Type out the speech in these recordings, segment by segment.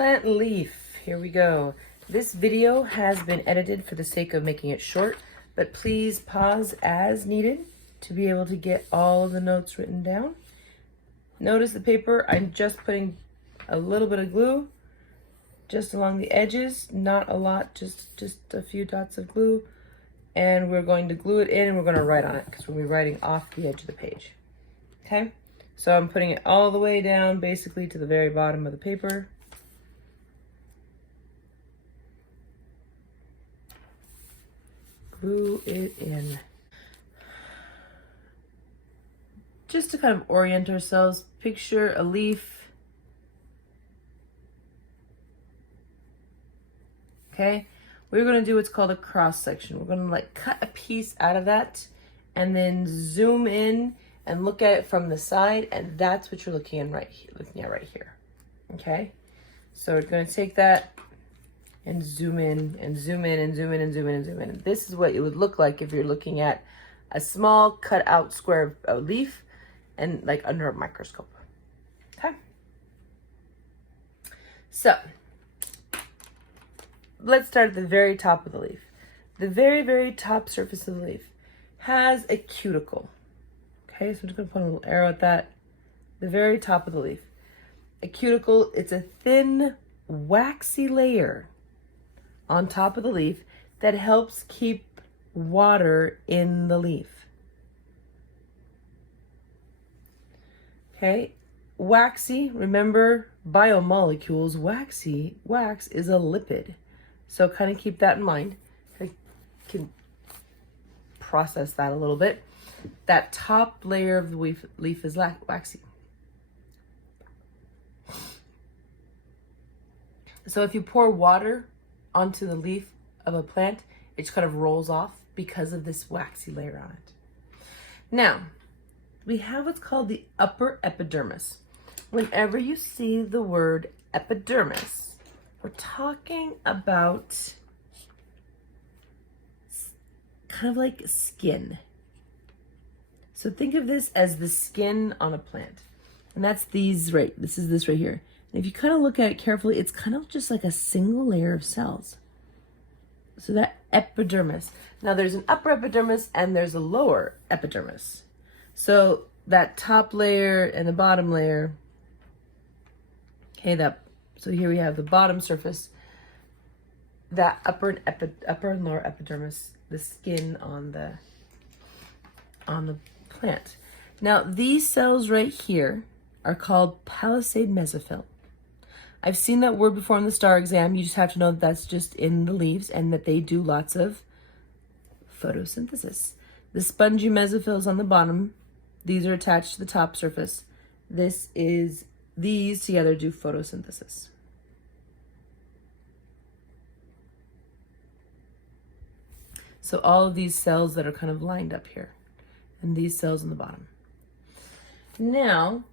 Plant leaf, here we go. This video has been edited for the sake of making it short, but please pause as needed to be able to get all of the notes written down. Notice the paper, I'm just putting a little bit of glue just along the edges, not a lot, just a few dots of glue. And we're going to glue it in and we're going to write on it because we'll be writing off the edge of the page. Okay, so I'm putting it all the way down basically to the very bottom of the paper. Glue it in. Just to kind of orient ourselves, picture a leaf. Okay, we're going to do what's called a cross section. We're going to like cut a piece out of that and then zoom in and look at it from the side, and that's what you're looking at right here. Okay, so we're going to take that and zoom in and zoom in and zoom in and zoom in and zoom in. This is what it would look like if you're looking at a small cut out square of leaf and like under a microscope. Okay, so let's start at the very top of the leaf. The very top surface of the leaf has a cuticle. Okay, so I'm just gonna put a little arrow at that. The very top of the leaf. A cuticle, it's a thin, waxy layer on top of the leaf that helps keep water in the leaf. Okay, waxy, remember biomolecules, wax is a lipid. So kind of keep that in mind. I can process that a little bit. That top layer of the leaf is waxy. So if you pour water onto the leaf of a plant, it just kind of rolls off because of this waxy layer on it. Now, we have what's called the upper epidermis. Whenever you see the word epidermis, we're talking about kind of like skin. So think of this as the skin on a plant. And that's this is this right here. And if you kind of look at it carefully, it's kind of just like a single layer of cells. So that epidermis. Now there's an upper epidermis and there's a lower epidermis. So that top layer and the bottom layer, okay, so here we have the bottom surface, that upper and lower epidermis, the skin on the plant. Now these cells right here are called palisade mesophyll. I've seen that word before in the STAR exam. You just have to know that that's just in the leaves and that they do lots of photosynthesis. The spongy mesophills on the bottom, these are attached to the top surface. These together do photosynthesis. So all of these cells that are kind of lined up here, and these cells on the bottom. Now,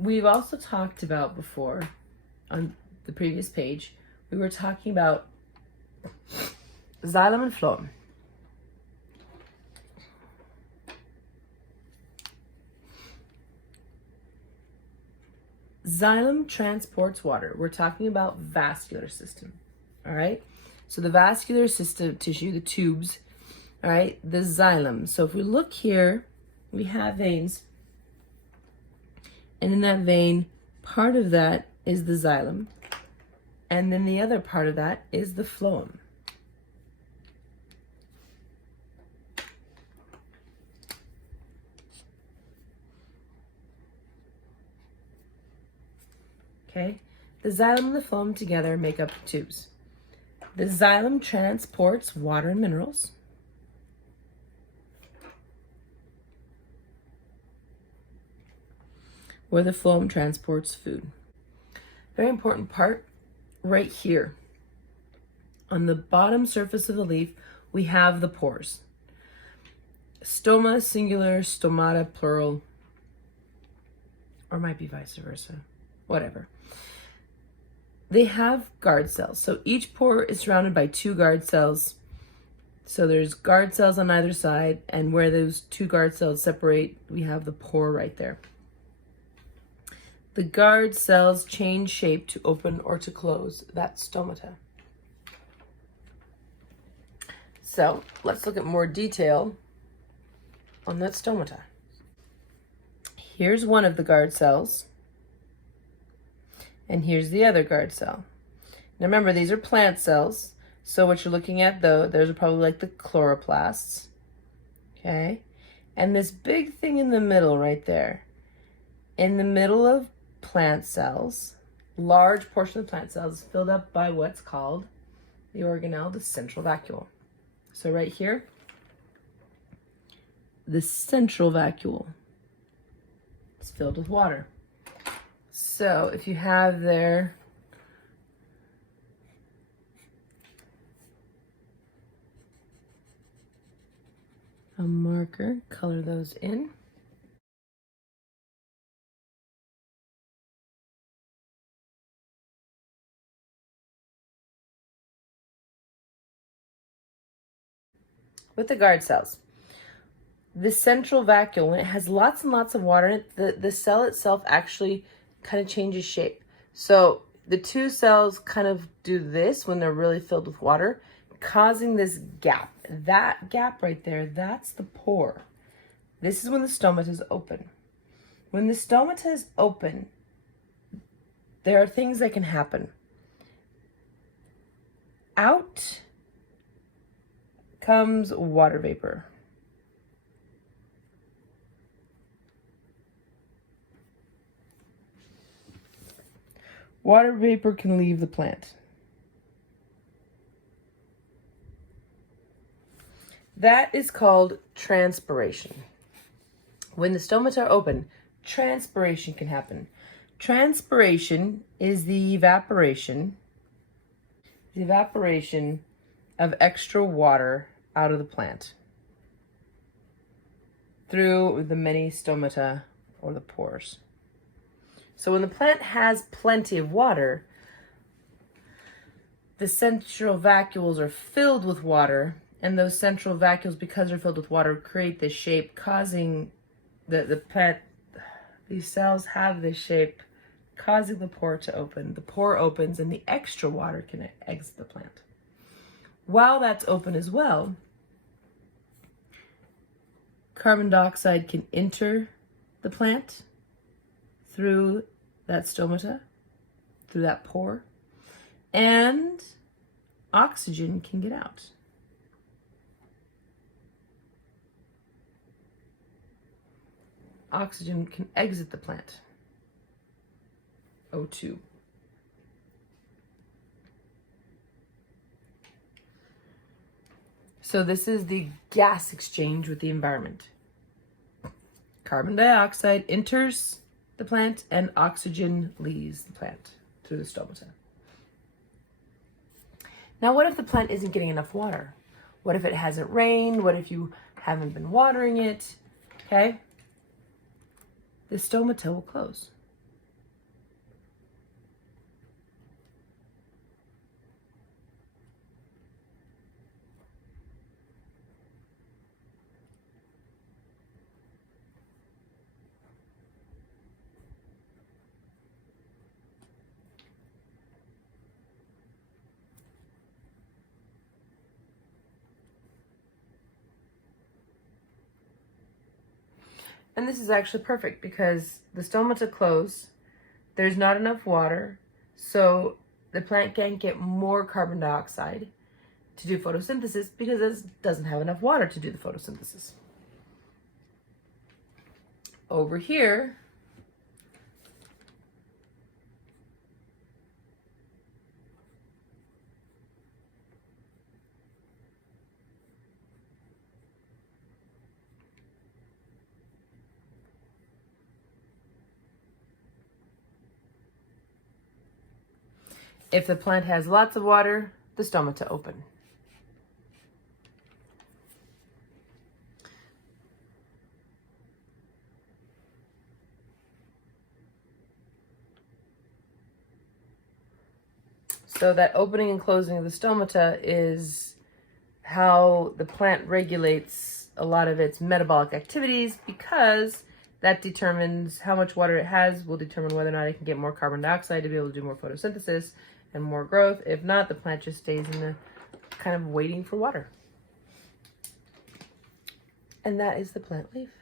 we've also talked about before, on the previous page, we were talking about xylem and phloem. Xylem transports water. We're talking about vascular system, all right? So the vascular system tissue, the tubes, all right, the xylem. So if we look here, we have veins, and in that vein, part of that is the xylem, and then the other part of that is the phloem. Okay, the xylem and the phloem together make up the tubes. The xylem transports water and minerals. Where the phloem transports food. Very important part right here. On the bottom surface of the leaf, we have the pores. Stoma, singular, stomata, plural, or might be vice versa, whatever. They have guard cells. So each pore is surrounded by 2 guard cells. So there's guard cells on either side, and where those 2 guard cells separate, we have the pore right there. The guard cells change shape to open or to close that stomata. So let's look at more detail on that stomata. Here's one of the guard cells, and here's the other guard cell. Now remember, these are plant cells, so what you're looking at, though, those are probably like the chloroplasts, okay? And this big thing in the middle right there, in the middle of plant cells, large portion of plant cells is filled up by what's called the organelle, the central vacuole. So right here, the central vacuole is filled with water. So if you have there a marker, color those in. With the guard cells, the central vacuole, when it has lots and lots of water in it, the cell itself actually kind of changes shape. So the two cells kind of do this when they're really filled with water, causing this gap. That gap right there, that's the pore. This is when the stomata is open. When the stomata is open, there are things that can happen. Out comes water vapor. Water vapor can leave the plant. That is called transpiration. When the stomata are open, transpiration can happen. Transpiration is the evaporation of extra water out of the plant through the many stomata or the pores. So when the plant has plenty of water, the central vacuoles are filled with water, and those central vacuoles, because they're filled with water, create this shape, causing the plant, these cells have this shape, causing the pore to open. The pore opens and the extra water can exit the plant. While that's open as well, carbon dioxide can enter the plant through that stomata, through that pore, and oxygen can get out. Oxygen can exit the plant. O2. So this is the gas exchange with the environment. Carbon dioxide enters the plant and oxygen leaves the plant through the stomata. Now, what if the plant isn't getting enough water? What if it hasn't rained? What if you haven't been watering it? Okay? The stomata will close. And this is actually perfect because the stomata close, there's not enough water, so the plant can't get more carbon dioxide to do photosynthesis because it doesn't have enough water to do the photosynthesis. Over here, if the plant has lots of water, the stomata open. So that opening and closing of the stomata is how the plant regulates a lot of its metabolic activities because That determines how much water it has, will determine whether or not it can get more carbon dioxide to be able to do more photosynthesis and more growth. If not, the plant just stays in the kind of waiting for water. And that is the plant leaf.